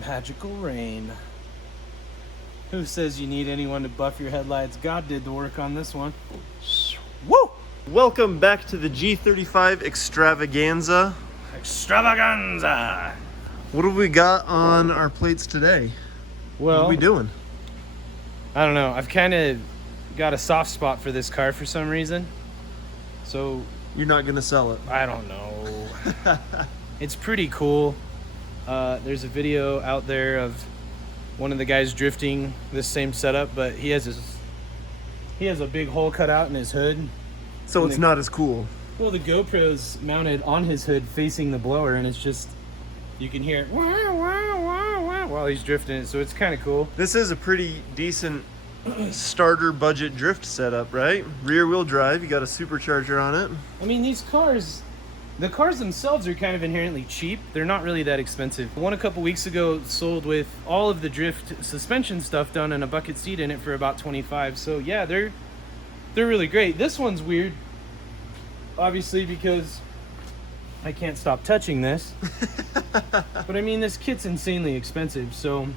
Magical rain. Who says you need anyone to buff your headlights? God did the work on this one. Woo! Welcome back to the G35 Extravaganza. Extravaganza! What have we got on our plates today? Well, what are we doing? I don't know. I've kind of got a soft spot for this car for some reason. So You're not gonna sell it. I don't know. It's pretty cool. There's a video out there of one of the guys drifting this same setup, but he has a big hole cut out in his hood. So it's not as cool. Well, the GoPro's mounted on his hood facing the blower, and it's just, you can hear it wah, wah, wah, wah, while he's drifting it, so it's kind of cool. This is a pretty decent starter budget drift setup, right? Rear wheel drive, you got a supercharger on it. I mean, these cars, the cars themselves are kind of inherently cheap. They're not really that expensive. One a couple weeks ago sold with all of the drift suspension stuff done and a bucket seat in it for about $25. So yeah, they're really great. This one's weird, obviously, because I can't stop touching this. But I mean, this kit's insanely expensive, so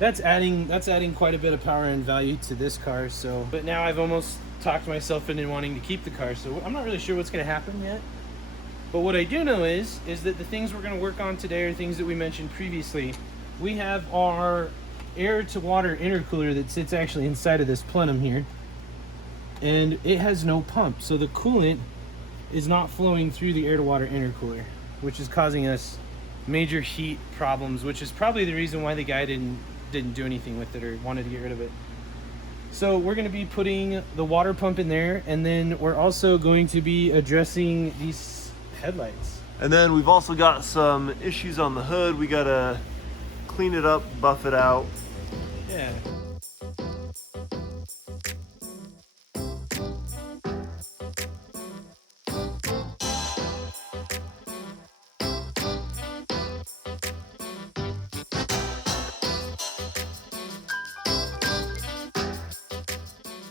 that's adding quite a bit of power and value to this car. So, but now I've almost talked myself into wanting to keep the car, so I'm not really sure what's going to happen yet. But what I do know is that the things we're going to work on today are things that we mentioned previously. We have our air to water intercooler that sits actually inside of this plenum here, and it has no pump, so the coolant is not flowing through the air to water intercooler, which is causing us major heat problems, which is probably the reason why the guy didn't do anything with it or wanted to get rid of it. So we're going to be putting the water pump in there, and then we're also going to be addressing these headlights. And then we've also got some issues on the hood. We gotta clean it up, buff it out. Yeah.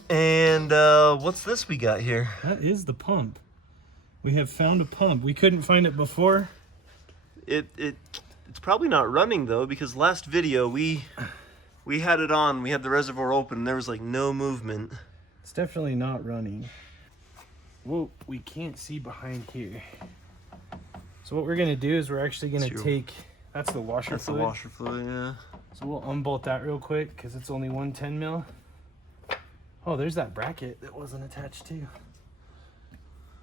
And what's this we got here? That is the pump. We have found a pump. We couldn't find it before. It's probably not running though, because last video we had it on, we had the reservoir open, and there was like no movement. It's definitely not running. Whoa, we can't see behind here. So what we're gonna do is we're actually gonna take, that's the washer fluid. That's the washer fluid, yeah. So we'll unbolt that real quick because it's only 110 mil. Oh, there's that bracket that wasn't attached too.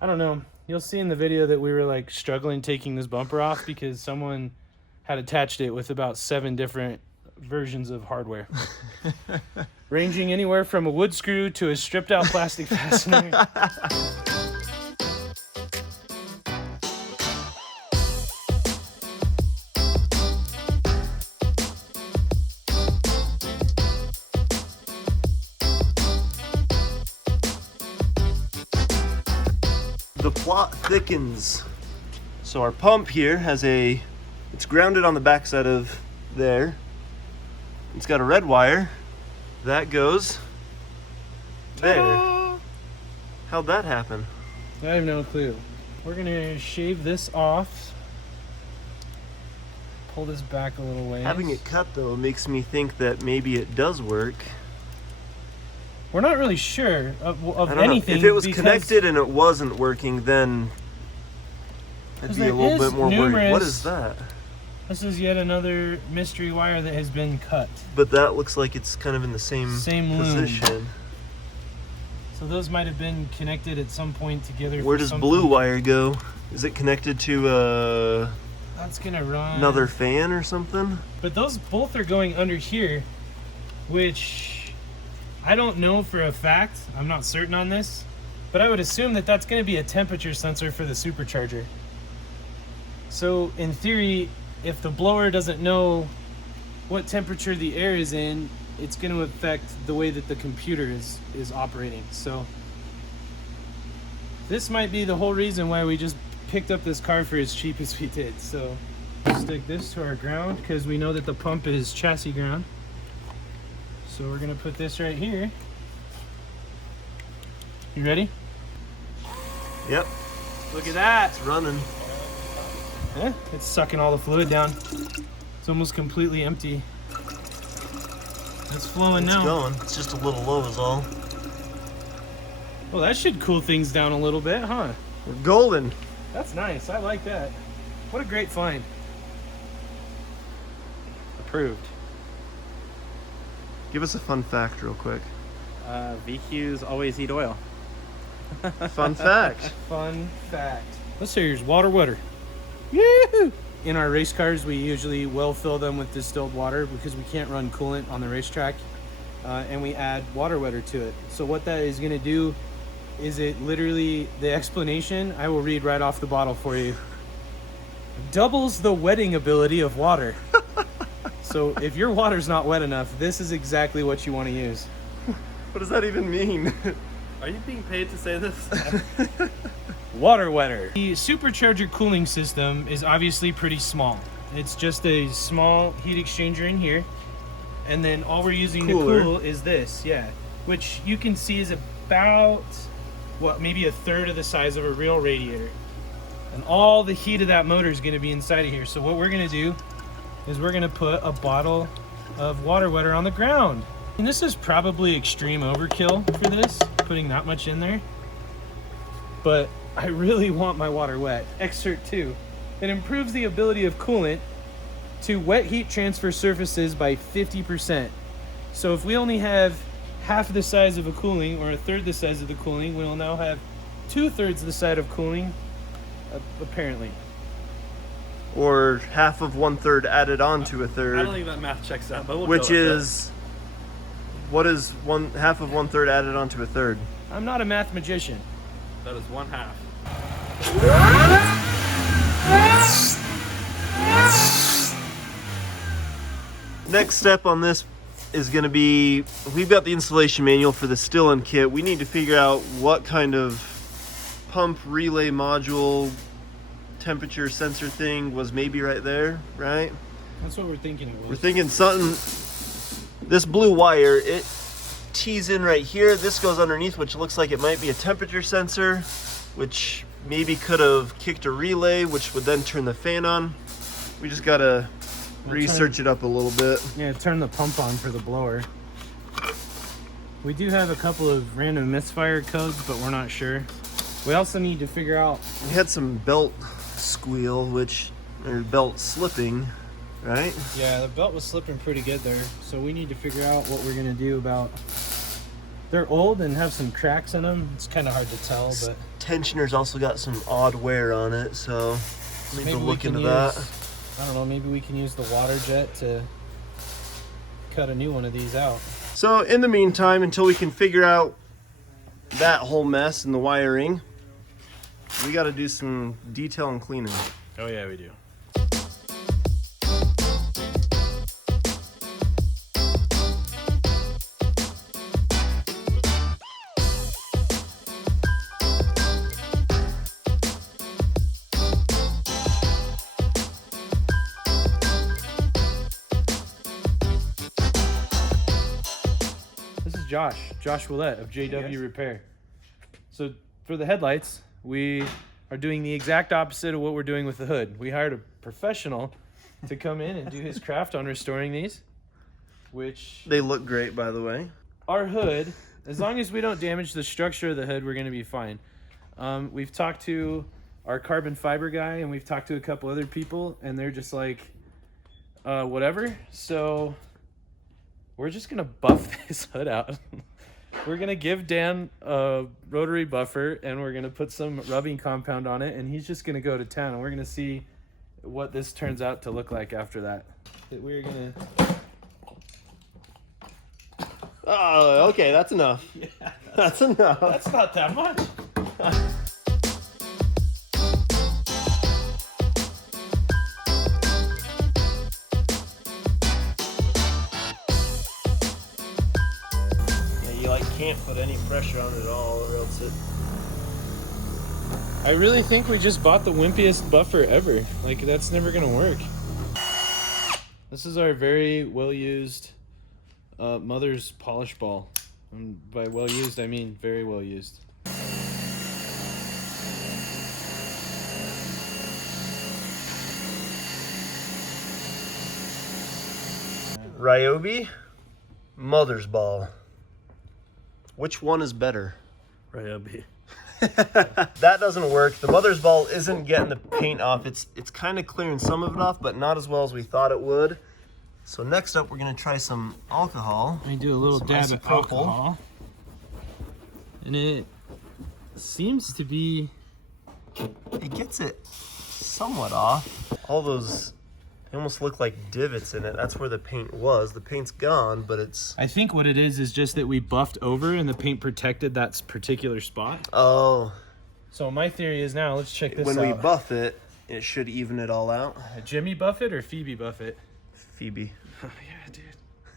I don't know. You'll see in the video that we were like struggling taking this bumper off because someone had attached it with about 7 different versions of hardware. Ranging anywhere from a wood screw to a stripped out plastic fastener. The plot thickens. So our pump here has it's grounded on the backside of there. It's got a red wire that goes there. How'd that happen? I have no clue. We're gonna shave this off. Pull this back a little ways. Having it cut though makes me think that maybe it does work. We're not really sure of I don't anything. know. If it was connected and it wasn't working, then it'd be a little bit more worried. What is that? This is yet another mystery wire that has been cut. But that looks like it's kind of in the same position. Loom. So those might have been connected at some point together. Where does blue wire go? Is it connected to that's gonna run another fan or something? But those both are going under here, which I don't know for a fact. I'm not certain on this, but I would assume that that's going to be a temperature sensor for the supercharger. So in theory, if the blower doesn't know what temperature the air is in, it's going to affect the way that the computer is operating. So this might be the whole reason why we just picked up this car for as cheap as we did. So we'll stick this to our ground because we know that the pump is chassis ground. So we're gonna put this right here. You ready? Yep. Look at that. It's running. It's sucking all the fluid down. It's almost completely empty. It's flowing now. It's going. It's just a little low is all. Well, that should cool things down a little bit, huh? We're golden. That's nice. I like that. What a great find. Approved. Give us a fun fact real quick. VQs always eat oil. Fun fact. Fun fact. Let's see, here's water. Yoo-hoo! In our race cars, we usually well fill them with distilled water because we can't run coolant on the racetrack. And we add water wetter to it. So what that is going to do is it literally, the explanation, I will read right off the bottle for you. Doubles the wetting ability of water. So if your water's not wet enough, this is exactly what you want to use. What does that even mean? Are you being paid to say this? Water wetter. The supercharger cooling system is obviously pretty small. It's just a small heat exchanger in here. And then all we're using to cool is this, which you can see is about, what, maybe a third of the size of a real radiator. And all the heat of that motor is going to be inside of here. So what we're going to do is we're going to put a bottle of water wetter on the ground. And this is probably extreme overkill for this, putting that much in there. But I really want my water wet. Excerpt 2. It improves the ability of coolant to wet heat transfer surfaces by 50%. So if we only have half the size of a cooling or a third the size of the cooling, we'll now have 2/3 the size of cooling, apparently. Or half of 1/3 added on to a third. I don't think that math checks out, but we'll which go with is, what is half of 1/3 added on to a third? I'm not a math magician. that is 1/2. Next step on this is going to be, we've got the installation manual for the still-in kit. We need to figure out what kind of pump relay module temperature sensor thing was maybe right there, right? That's what we're thinking it was. We're thinking something, this blue wire, it tees in right here. This goes underneath, which looks like it might be a temperature sensor, which maybe could have kicked a relay, which would then turn the fan on. We just gotta research it up a little bit. Yeah, turn the pump on for the blower. We do have a couple of random misfire codes, but we're not sure. We also need to figure out. We had some belt squeal, or belt slipping, right? Yeah, the belt was slipping pretty good there, so we need to figure out what we're gonna do about. They're old and have some cracks in them. It's kind of hard to tell, but Tensioner's also got some odd wear on it, so need to look into that. I don't know, maybe we can use the water jet to cut a new one of these out. So in the meantime, until we can figure out that whole mess and the wiring, we got to do some detail and cleaning. Oh yeah, we do. Josh Willette of JW Repair. So for the headlights, we are doing the exact opposite of what we're doing with the hood. We hired a professional to come in and do his craft on restoring these, which They look great, by the way. our hood, as long as we don't damage the structure of the hood, we're going to be fine. We've talked to our carbon fiber guy, and we've talked to a couple other people, and they're just like, whatever. So we're just going to buff this hood out. We're going to give Dan a rotary buffer, and we're going to put some rubbing compound on it, and he's just going to go to town, and we're going to see what this turns out to look like after that. We're going to... Oh, okay, that's enough. Yeah, That's enough. that's not that much. Can't put any pressure on it at all, or else it. I really think we just bought the wimpiest buffer ever. Like, that's never gonna work. This is our very well used mother's polish ball. And by well used, I mean very well used. Ryobi, Mother's Ball. Which one is better? Ryobi. That doesn't work. The Mother's Ball isn't getting the paint off. It's kind of clearing some of it off, but not as well as we thought it would. So next up, we're gonna try some alcohol. I do a little Some dab of isopropyl. alcohol. And it seems to be... It gets it somewhat off. All those, they almost look like divots in it. That's where the paint was. The paint's gone, but it's... I think what it is just that we buffed over and the paint protected that particular spot. Oh. So my theory is now, let's check this out. When we buff it, it should even it all out. Jimmy Buffett or Phoebe Buffett? Phoebe. Oh yeah,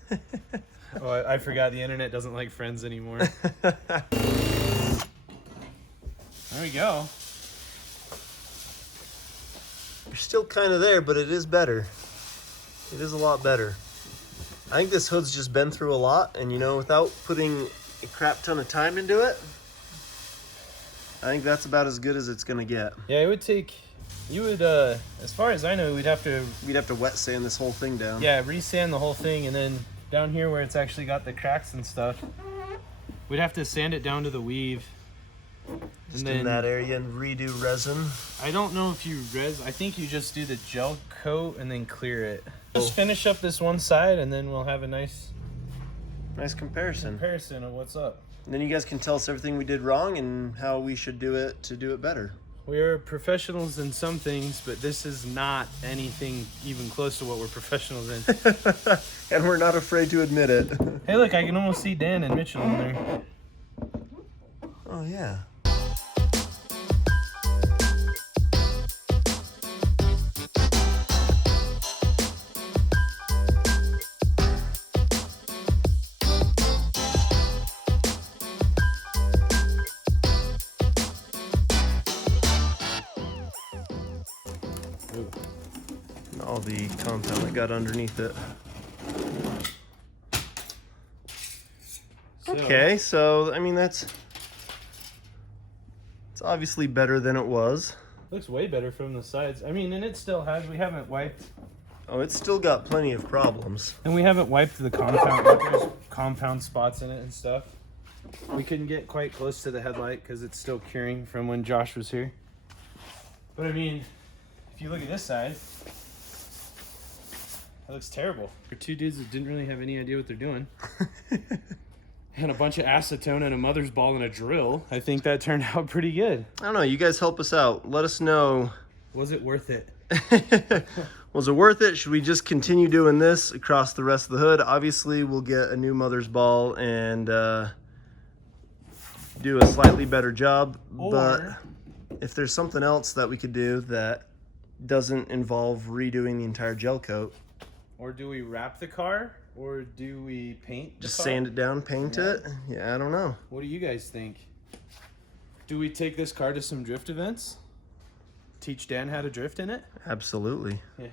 dude. Oh, I forgot the internet doesn't like Friends anymore. There we go. You're still kind of there, but it is better. It is a lot better. I think this hood's just been through a lot, and you know, without putting a crap ton of time into it, I think that's about as good as it's gonna get. Yeah, it would take... You would, as far as I know, we'd have to wet sand this whole thing down. Yeah, re-sand the whole thing, and then down here where it's actually got the cracks and stuff, we'd have to sand it down to the weave. Just in that area and redo resin. I don't know if you I think you just do the gel coat and then clear it. Just finish up this one side and then we'll have a nice comparison of what's up. And then you guys can tell us everything we did wrong and how we should do it to do it better. We are professionals in some things, but this is not anything even close to what we're professionals in. And we're not afraid to admit it. Hey, look, I can almost see Dan and Mitchell in there. Oh, yeah. All the compound that got underneath it. Okay, so I mean it's obviously better than it was. Looks way better from the sides. I mean, and it still has. We haven't wiped. Oh, it's still got plenty of problems. And we haven't wiped the compound. Like there's compound spots in it and stuff. We couldn't get quite close to the headlight because it's still curing from when Josh was here. But I mean, if you look at this side, that looks terrible. For two dudes that didn't really have any idea what they're doing. And a bunch of acetone and a mother's ball and a drill. I think that turned out pretty good. I don't know, you guys help us out. Let us know. Was it worth it? Was it worth it? Should we just continue doing this across the rest of the hood? Obviously, we'll get a new mother's ball and do a slightly better job. But if there's something else that we could do that doesn't involve redoing the entire gel coat. Or do we wrap the car? Or do we paint the Just car? sand it down, paint it? Yeah, I don't know. What do you guys think? Do we take this car to some drift events? Teach Dan how to drift in it? Absolutely. Yeah.